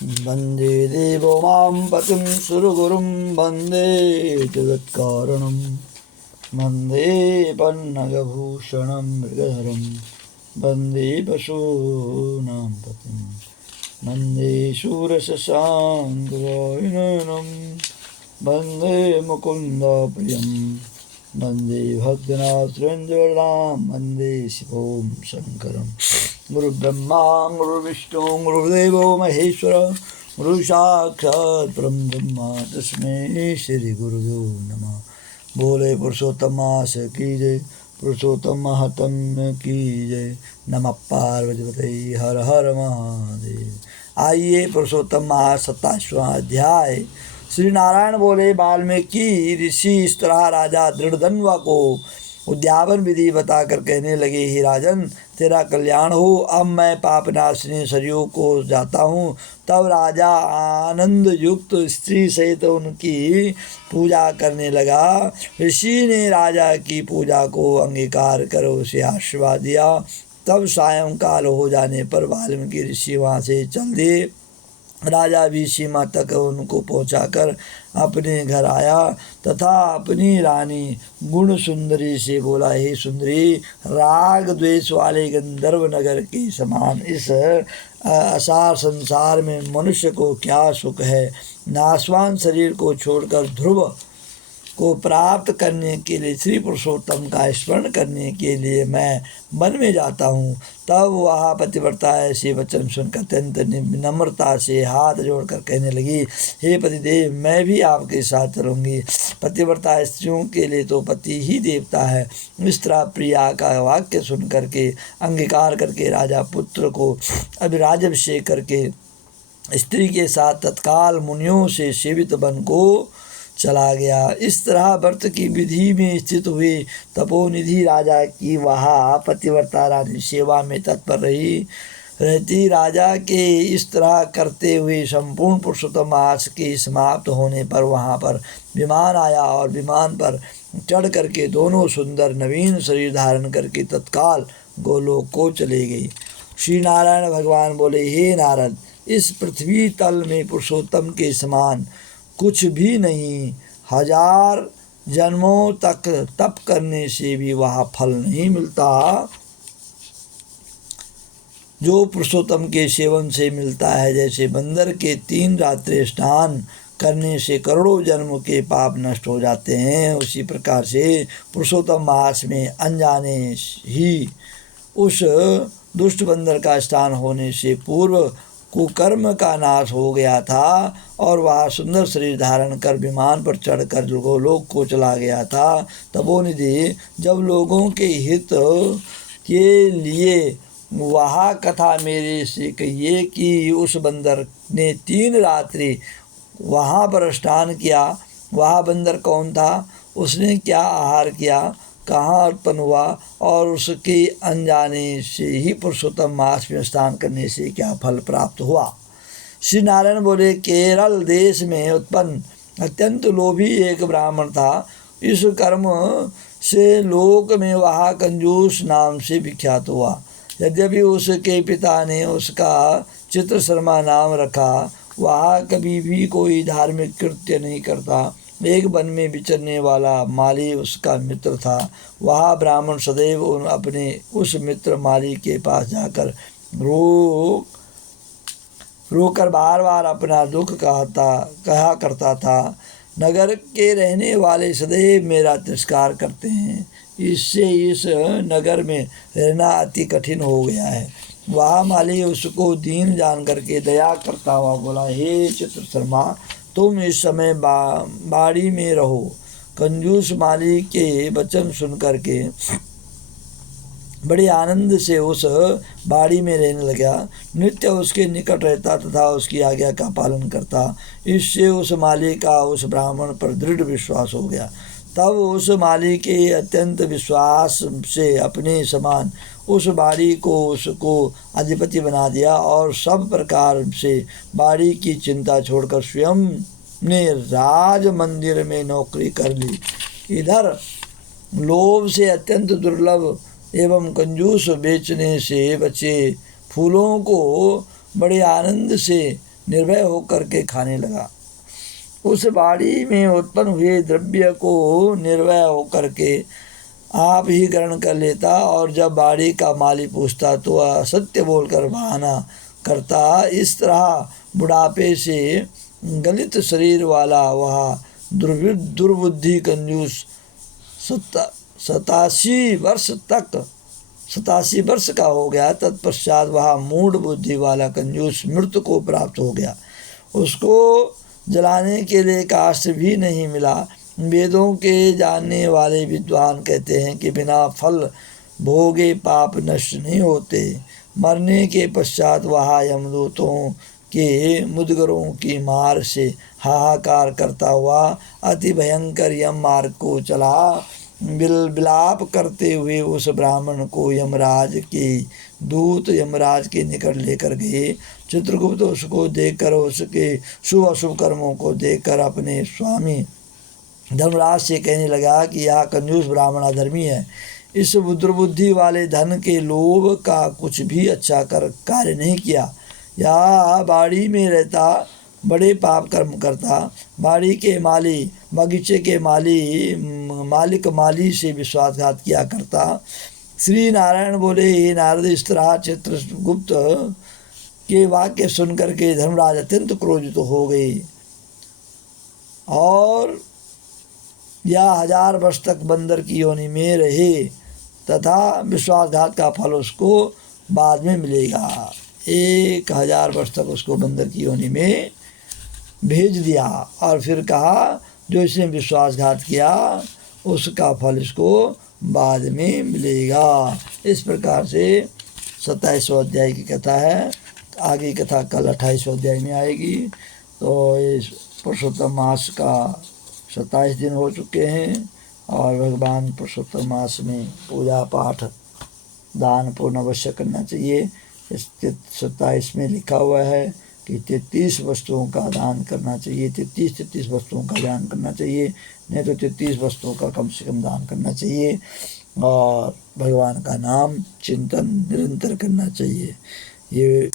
वन्दे देवो मां पतिं सुरगुरुं वन्दे जगत्कारणं वन्दे पन्नगभूषणं मृगधरं वन्दे पशूनां पतिं वन्दे शूरशशाङ्कवाहिनीनं वन्दे मुकुन्दप्रियं वन्दे भक्तनाथेन्द्रनां वन्दे शिवं शङ्करं गुरुब्रह्मा गुरुविष्णु गुरुदेवो महेश्वर गुरु साक्षात् परम ब्रह्म तस्मै श्री गुरुदेव नमः। बोले पुरुषोत्तम मास की जय, पुरुषोत्तम महात्म्य की जय। नमः पार्वती हर हर महादेव। आइए पुरुषोत्तम मास 27वां अध्याय। श्री नारायण बोले, वाल्मीकि ऋषि इस तरह राजा दृढ़धन्वा को उद्यापन विधि बताकर कहने लगे, ही राजन, तेरा कल्याण हो। अब मैं पापनाशिनी सरयू को जाता हूँ। तब राजा आनंद युक्त स्त्री सहित उनकी पूजा करने लगा। ऋषि ने राजा की पूजा को अंगीकार कर उसे आशीर्वाद दिया। तब सायंकाल हो जाने पर वाल्मीकि ऋषि वहाँ से चल दिए। राजा भी सीमा तक उनको पहुंचाकर अपने घर आया तथा अपनी रानी गुण सुंदरी से बोला, हे सुंदरी, राग द्वेष वाले गंधर्व नगर के समान इस असार संसार में मनुष्य को क्या सुख है। नाशवान शरीर को छोड़कर ध्रुव को प्राप्त करने के लिए, श्री पुरुषोत्तम का स्मरण करने के लिए मैं वन में जाता हूँ। तब वह पतिव्रता ऐसे वचन सुनकर अत्यंत विनम्रता से हाथ जोड़कर कहने लगी, हे पतिदेव, मैं भी आपके साथ चलूँगी। पतिव्रता स्त्रियों के लिए तो पति ही देवता है। इस तरह प्रिया का वाक्य सुन करके अंगीकार करके राजा पुत्र को अभिराजाभिषेक करके स्त्री के साथ तत्काल मुनियों से सेवित वन को चला गया। इस तरह व्रत की विधि में स्थित हुई तपोनिधि राजा की वहाँ पतिव्रता रानी सेवा में तत्पर रहती। राजा के इस तरह करते हुए संपूर्ण पुरुषोत्तम मास के समाप्त होने पर वहाँ पर विमान आया और विमान पर चढ़ करके दोनों सुंदर नवीन शरीर धारण करके तत्काल गोलोक को चले गई। श्री नारायण भगवान बोले, हे नारद, इस पृथ्वी तल में पुरुषोत्तम के समान कुछ भी नहीं। 1000 जन्मों तक तप करने से भी वह फल नहीं मिलता जो पुरुषोत्तम के सेवन से मिलता है। जैसे बंदर के 3 रात्रि स्नान करने से करोड़ों जन्म के पाप नष्ट हो जाते हैं, उसी प्रकार से पुरुषोत्तम मास में अनजाने ही उस दुष्ट बंदर का स्नान होने से पूर्व कुकर्म का नाश हो गया था और वह सुंदर शरीर धारण कर विमान पर चढ़कर गोलोक को चला गया था। तपोनिधि जब लोगों के हित के लिए वह कथा मेरे से कहिए कि उस बंदर ने 3 रात्रि वहाँ पर स्नान किया। वह बंदर कौन था, उसने क्या आहार किया, कहाँ उत्पन्न हुआ और उसके अनजाने से ही पुरुषोत्तम मास में स्नान करने से क्या फल प्राप्त हुआ। श्री नारायण बोले, केरल देश में उत्पन्न अत्यंत लोभी एक ब्राह्मण था। इस कर्म से लोक में वह कंजूस नाम से विख्यात हुआ। यद्यपि उसके पिता ने उसका चित्रशर्मा नाम रखा, वह कभी भी कोई धार्मिक कृत्य नहीं करता। एक वन में विचरने वाला माली उसका मित्र था। वह ब्राह्मण सदैव अपने उस मित्र माली के पास जाकर रोकर बार बार अपना दुख कहा करता था। नगर के रहने वाले सदैव मेरा तिरस्कार करते हैं, इससे इस नगर में रहना अति कठिन हो गया है। वह माली उसको दीन जान करके दया करता हुआ बोला, हे चित्रशर्मा, तुम इस समय बाड़ी में रहो। कंजूस माली के वचन सुन करके बड़े आनंद से उस बाड़ी में रहने लगा। नित्य उसके निकट रहता तथा उसकी आज्ञा का पालन करता। इससे उस माली का उस ब्राह्मण पर दृढ़ विश्वास हो गया। तब उस माली के अत्यंत विश्वास से अपने समान उस बाड़ी को उसको अधिपति बना दिया और सब प्रकार से बाड़ी की चिंता छोड़कर स्वयं ने राज मंदिर में नौकरी कर ली। इधर लोभ से अत्यंत दुर्लभ एवं कंजूस बेचने से बचे फूलों को बड़े आनंद से निर्भय होकर के खाने लगा। उस बाड़ी में उत्पन्न हुए द्रव्य को निर्भय होकर के आप ही ग्रहण कर लेता, और जब बाड़ी का माली पूछता तो असत्य बोलकर बहाना करता। इस तरह बुढ़ापे से गलित शरीर वाला वह दुर्बुद्धि कंजूस 87 वर्ष का हो गया। तत्पश्चात वह मूढ़ बुद्धि वाला कंजूस मृत्यु को प्राप्त हो गया। उसको जलाने के लिए काष्ठ भी नहीं मिला। वेदों के जानने वाले विद्वान कहते हैं कि बिना फल भोगे पाप नष्ट नहीं होते। मरने के पश्चात वह यमदूतों के मुदगरों की मार से हाहाकार करता हुआ अति भयंकर यम मार्ग को चला। विलाप करते हुए उस ब्राह्मण को यमराज के दूत यमराज के निकट लेकर गए। चित्रगुप्त उसको देखकर, उसके शुभ अशुभ कर्मों को देखकर अपने स्वामी धर्मराज से कहने लगा कि यह कंजूस ब्राह्मण अधर्मी है। इस दुर्बुद्धि वाले धन के लोभ का कुछ भी अच्छा कार्य नहीं किया। यह बाड़ी में रहता, बड़े पाप कर्म करता, बाड़ी के माली, बगीचे के मालिक माली से विश्वासघात किया करता। श्री नारायण बोले, हे नारद, इस तरह चित्रगुप्त के वाक्य सुनकर के धर्मराज अत्यंत क्रोधित हो गए और यह 1000 वर्ष तक बंदर की योनि में रहे तथा विश्वासघात का फल उसको बाद में मिलेगा। 1000 वर्ष तक उसको बंदर की योनि में भेज दिया और फिर कहा जो इसने विश्वासघात किया उसका फल इसको बाद में मिलेगा। इस प्रकार से 27वें अध्याय की कथा है। आगे कथा कल 28वें अध्याय में आएगी। तो इस पुरुषोत्तम मास का 27 दिन हो चुके हैं और भगवान पुरुषोत्तम मास में पूजा पाठ दान पुण्य अवश्य करना चाहिए। इस 27 में लिखा हुआ है कि 33 वस्तुओं का दान करना चाहिए। 33 वस्तुओं का दान करना चाहिए, नहीं तो 33 वस्तुओं का कम से कम दान करना चाहिए और भगवान का नाम चिंतन निरंतर करना चाहिए। ये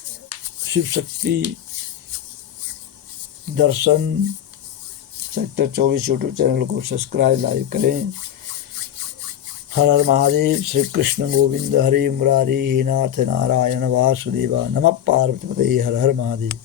शिव शक्ति दर्शन सेक्टर 24 यूट्यूब चैनल को सब्सक्राइब लाइक करें। हर हर महादेव। श्री कृष्ण गोविंद हरि मुरारी नाथ नारायण वासुदेवा। नमः पार्वती पते। हर हर महादेव।